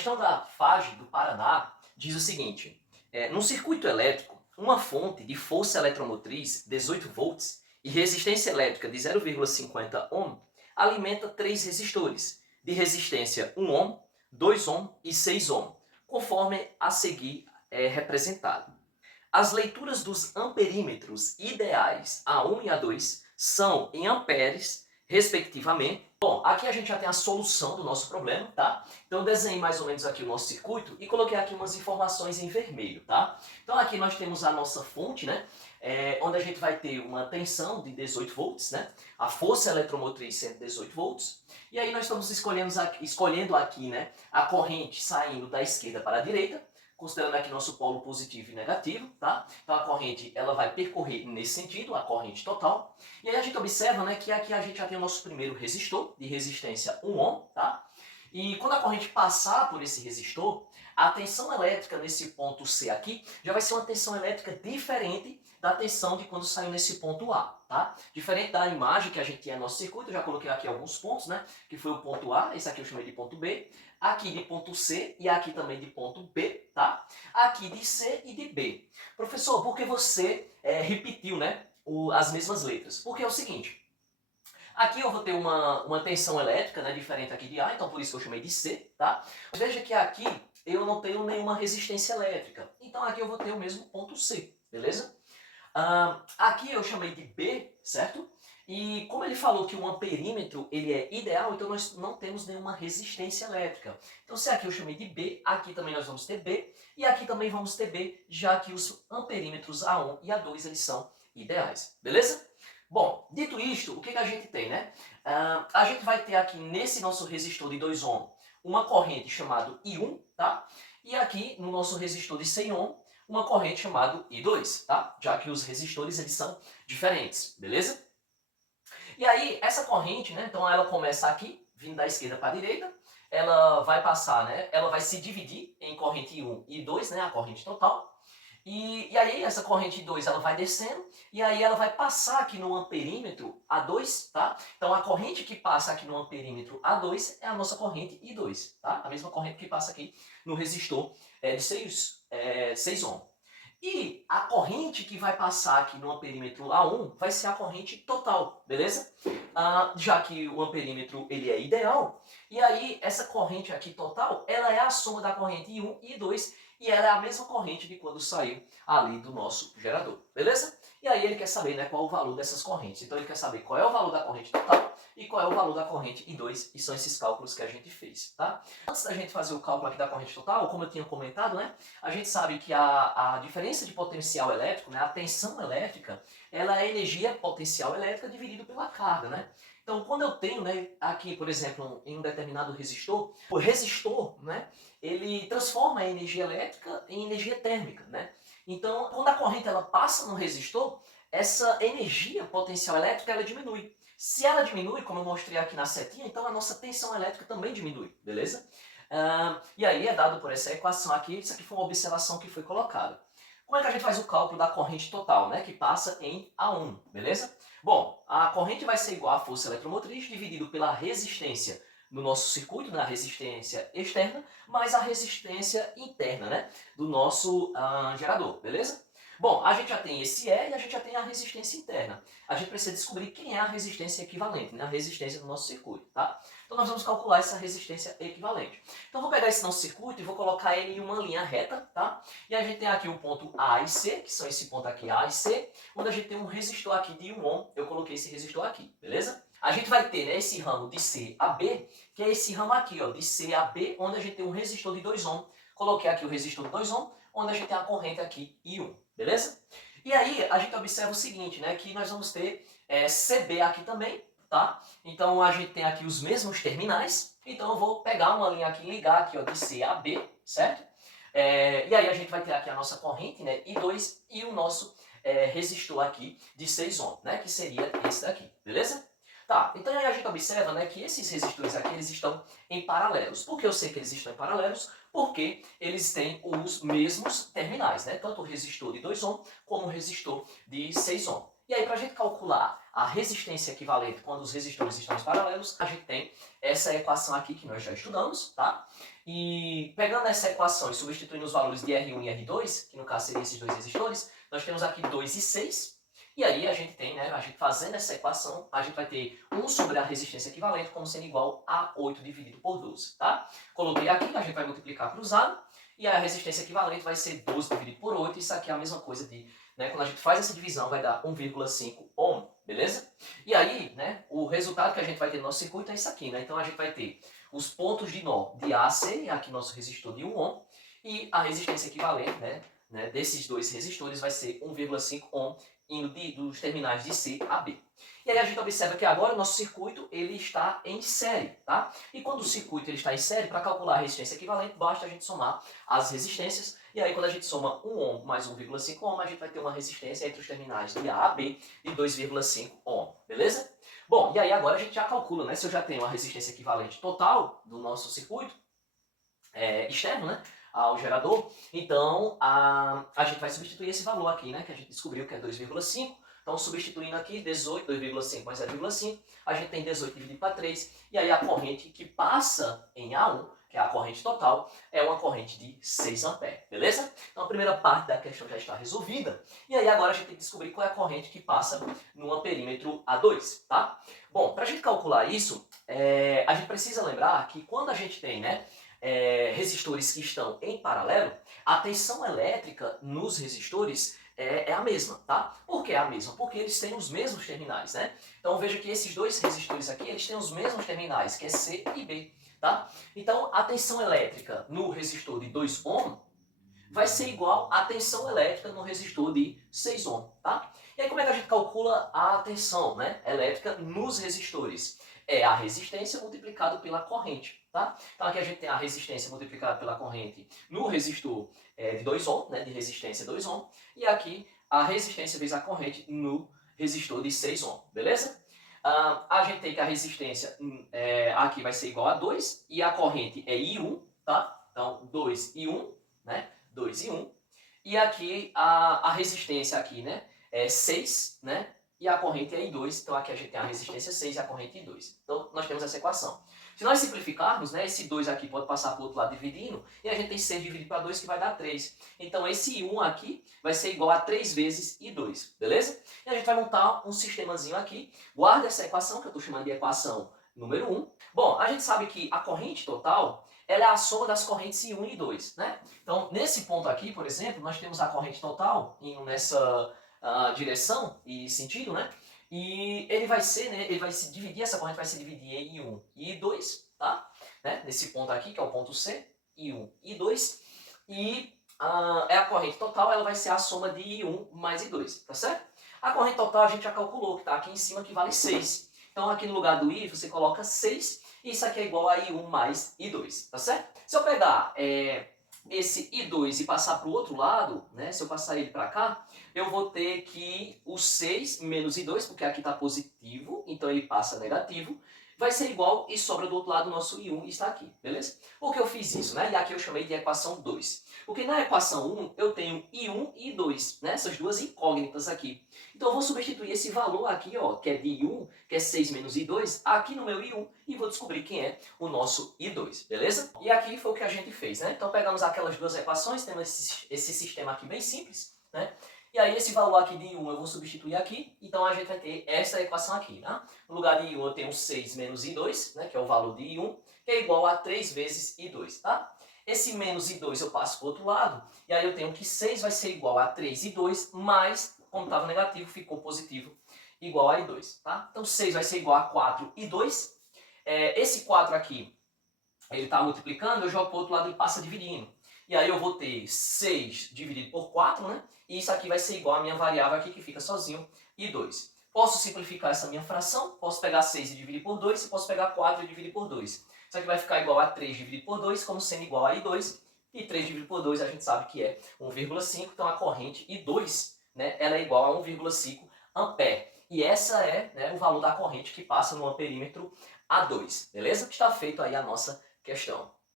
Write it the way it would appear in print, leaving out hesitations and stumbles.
questão da FAGE do Paraná diz o seguinte: num circuito elétrico, uma fonte de força eletromotriz 18 volts e resistência elétrica de 0,50 ohm alimenta três resistores de resistência 1 ohm, 2 ohm e 6 ohm, conforme a seguir é representado. As leituras dos amperímetros ideais A1 e A2 são em amperes, respectivamente. Bom, aqui a gente já tem a solução do nosso problema, tá? Então eu desenhei mais ou menos aqui o nosso circuito e coloquei aqui umas informações em vermelho, tá? Então aqui nós temos a nossa fonte, né? Onde a gente vai ter uma tensão de 18 volts, né? A força eletromotriz sendo 18 volts. E aí nós estamos escolhendo aqui, né, a corrente saindo da esquerda para a direita, considerando aqui nosso polo positivo e negativo, tá? Então a corrente ela vai percorrer nesse sentido, a corrente total. E aí a gente observa, né, que aqui a gente já tem o nosso primeiro resistor, de resistência 1 ohm, tá? E quando a corrente passar por esse resistor, a tensão elétrica nesse ponto C aqui já vai ser uma tensão elétrica diferente da tensão de quando saiu nesse ponto A, tá? Diferente da imagem que a gente tinha no nosso circuito, eu já coloquei aqui alguns pontos, né? Que foi o ponto A, esse aqui eu chamei de ponto B, aqui de ponto C e aqui também de ponto B, tá? Aqui de C e de B. Professor, por que você repetiu, né, as mesmas letras? Porque é o seguinte, aqui eu vou ter uma tensão elétrica, né, diferente aqui de A, então por isso que eu chamei de C, tá? Veja que aqui eu não tenho nenhuma resistência elétrica, então aqui eu vou ter o mesmo ponto C, beleza? Aqui eu chamei de B, certo? E como ele falou que o amperímetro ele é ideal, então nós não temos nenhuma resistência elétrica. Então se aqui eu chamei de B, aqui também nós vamos ter B, e aqui também vamos ter B, já que os amperímetros A1 e A2 eles são ideais, beleza? Bom, dito isto, o que a gente tem, né? A gente vai ter aqui nesse nosso resistor de 2 ohm uma corrente chamada I1, tá? E aqui no nosso resistor de 100 ohm uma corrente chamada I2, tá? Já que os resistores eles são diferentes, beleza? E aí, essa corrente, né, então ela começa aqui, vindo da esquerda para a direita, ela vai passar, né, ela vai se dividir em corrente I1 e I2, né, a corrente total, e aí essa corrente I2 ela vai descendo, e aí ela vai passar aqui no amperímetro A2, tá? Então a corrente que passa aqui no amperímetro A2 é a nossa corrente I2, tá? A mesma corrente que passa aqui no resistor de 6 ohm. E a corrente que vai passar aqui no amperímetro A1 vai ser a corrente total, beleza? Já que o amperímetro ele é ideal, e aí essa corrente aqui total, ela é a soma da corrente I1 e I2, e ela é a mesma corrente de quando saiu ali do nosso gerador, beleza? E aí ele quer saber, né, qual o valor dessas correntes. Então ele quer saber qual é o valor da corrente total e qual é o valor da corrente I2, e são esses cálculos que a gente fez, tá? Antes da gente fazer o cálculo aqui da corrente total, como eu tinha comentado, né, a gente sabe que a diferença de potencial elétrico, né, a tensão elétrica, ela é energia potencial elétrica dividido pela carga, né? Então, quando eu tenho, né, aqui, por exemplo, em um determinado resistor, o resistor, né, ele transforma a energia elétrica em energia térmica, né? Então, quando a corrente ela passa no resistor, essa energia potencial elétrica ela diminui. Se ela diminui, como eu mostrei aqui na setinha, então a nossa tensão elétrica também diminui, beleza? E aí é dado por essa equação aqui, isso aqui foi uma observação que foi colocada. Como é que a gente faz o cálculo da corrente total, né, que passa em A1, beleza? Bom, a corrente vai ser igual à força eletromotriz dividido pela resistência no nosso circuito, na resistência externa, mais a resistência interna, né, do nosso gerador, beleza? Bom, a gente já tem esse E e a gente já tem a resistência interna. A gente precisa descobrir quem é a resistência equivalente, né, a resistência do nosso circuito, tá? Então nós vamos calcular essa resistência equivalente. Então eu vou pegar esse nosso circuito e vou colocar ele em uma linha reta, tá? E a gente tem aqui o ponto A e C, que são esse ponto aqui A e C, onde a gente tem um resistor aqui de 1 ohm, eu coloquei esse resistor aqui, beleza? A gente vai ter, né, esse ramo de C a B, que é esse ramo aqui, ó, de C a B, onde a gente tem um resistor de 2 ohm. Coloquei aqui o resistor de 2 ohm, onde a gente tem a corrente aqui I1, beleza? E aí a gente observa o seguinte, né, que nós vamos ter CB aqui também, tá? Então a gente tem aqui os mesmos terminais, então eu vou pegar uma linha aqui e ligar aqui, ó, de C a B, certo? E aí a gente vai ter aqui a nossa corrente, né, I2 e o nosso resistor aqui de 6 ohm, né, que seria esse daqui, beleza? Tá, então aí a gente observa, né, que esses resistores aqui eles estão em paralelos. Por que eu sei que eles estão em paralelos? Porque eles têm os mesmos terminais, né? Tanto o resistor de 2 ohm como o resistor de 6 ohm. E aí, para a gente calcular a resistência equivalente quando os resistores estão em paralelos, a gente tem essa equação aqui que nós já estudamos, tá? E pegando essa equação e substituindo os valores de R1 e R2, que no caso seriam esses dois resistores, nós temos aqui 2 e 6. E aí a gente tem, né, a gente fazendo essa equação, a gente vai ter 1 sobre a resistência equivalente como sendo igual a 8 dividido por 12, tá? Coloquei aqui, a gente vai multiplicar cruzado, e a resistência equivalente vai ser 12 dividido por 8, isso aqui é a mesma coisa de, né, quando a gente faz essa divisão vai dar 1,5 ohm, beleza? E aí, né, o resultado que a gente vai ter no nosso circuito é isso aqui, né? Então a gente vai ter os pontos de nó de A a C, aqui nosso resistor de 1 ohm, e a resistência equivalente, né, desses dois resistores vai ser 1,5 ohm indo dos terminais de C a B. E aí a gente observa que agora o nosso circuito ele está em série, tá? E quando o circuito ele está em série, para calcular a resistência equivalente, basta a gente somar as resistências. E aí quando a gente soma 1 ohm mais 1,5 ohm, a gente vai ter uma resistência entre os terminais de A a B de 2,5 ohm, beleza? Bom, e aí agora a gente já calcula, né? Se eu já tenho a resistência equivalente total do nosso circuito externo, né? Ao gerador, então a gente vai substituir esse valor aqui, né? Que a gente descobriu que é 2,5. Então, substituindo aqui 18, 2,5 mais 0,5, a gente tem 18 dividido para 3, e aí a corrente que passa em A1, que é a corrente total, é uma corrente de 6 amperes, beleza? Então a primeira parte da questão já está resolvida, e aí agora a gente tem que descobrir qual é a corrente que passa no amperímetro A2, tá? Bom, para a gente calcular isso, a gente precisa lembrar que quando a gente tem, né, resistores que estão em paralelo, a tensão elétrica nos resistores é a mesma, tá? Por que é a mesma? Porque eles têm os mesmos terminais, né? Então veja que esses dois resistores aqui, eles têm os mesmos terminais, que é C e B, tá? Então a tensão elétrica no resistor de 2 ohm vai ser igual à tensão elétrica no resistor de 6 ohm, tá? E aí como é que a gente calcula a tensão, né, elétrica nos resistores? É a resistência multiplicado pela corrente, tá? Então aqui a gente tem a resistência multiplicada pela corrente no resistor de 2 ohm, né, de resistência 2 ohm, e aqui a resistência vezes a corrente no resistor de 6 ohm, beleza? A gente tem que a resistência aqui vai ser igual a 2 e a corrente é I1, tá? Então 2 e 1, né? 2 e 1. E aqui a resistência aqui, né, é 6, né? E a corrente é I2, então aqui a gente tem a resistência 6 e a corrente I2. Então nós temos essa equação. Se nós simplificarmos, né, esse 2 aqui pode passar para o outro lado dividindo, e a gente tem 6 dividido para 2 que vai dar 3. Então esse I1 aqui vai ser igual a 3 vezes I2, beleza? E a gente vai montar um sistemazinho aqui. Guarda essa equação, que eu estou chamando de equação número 1. Bom, a gente sabe que a corrente total ela é a soma das correntes I1 e I2, né? Então, nesse ponto aqui, por exemplo, nós temos a corrente total indo nessa direção e sentido, né? E ele vai ser, né? Ele vai se dividir, essa corrente vai se dividir em I1 e I2, tá? Né? Nesse ponto aqui, que é o ponto C, I1 e I2. E é a corrente total, ela vai ser a soma de I1 mais I2, tá certo? A corrente total a gente já calculou, que está aqui em cima, que vale 6. Então, aqui no lugar do I, você coloca 6. E isso aqui é igual a I1 mais I2, tá certo? Se eu pegar esse I2 e passar para o outro lado, né, se eu passar ele para cá, eu vou ter que o 6 menos I2, porque aqui está positivo, então ele passa negativo, vai ser igual e sobra do outro lado o nosso I1 está aqui, beleza? Por que eu fiz isso, né? E aqui eu chamei de equação 2. Porque na equação 1 eu tenho I1 e I2, né? Essas duas incógnitas aqui. Então eu vou substituir esse valor aqui, ó, que é de I1, que é 6 menos I2, aqui no meu I1 e vou descobrir quem é o nosso I2, beleza? E aqui foi o que a gente fez, né? Então pegamos aquelas duas equações, temos esse sistema aqui bem simples, né? E aí esse valor aqui de I1 eu vou substituir aqui, então a gente vai ter essa equação aqui, né? No lugar de I1 eu tenho 6 menos I2, né? Que é o valor de I1, que é igual a 3 vezes I2, tá? Esse menos I2 eu passo para o outro lado, e aí eu tenho que 6 vai ser igual a 3 I2, mais, como estava negativo, ficou positivo, igual a I2, tá? Então 6 vai ser igual a 4 I2. Esse 4 aqui, ele está multiplicando, eu jogo para o outro lado e passa dividindo. E aí eu vou ter 6 dividido por 4, né? E isso aqui vai ser igual à minha variável aqui, que fica sozinho, I2. Posso simplificar essa minha fração, posso pegar 6 e dividir por 2, e posso pegar 4 e dividir por 2. Isso aqui vai ficar igual a 3 dividido por 2, como sendo igual a I2. E 3 dividido por 2 a gente sabe que é 1,5, então a corrente I2, né, ela é igual a 1,5 ampere. E essa é, né, o valor da corrente que passa no amperímetro A2, beleza? Está feito aí a nossa questão.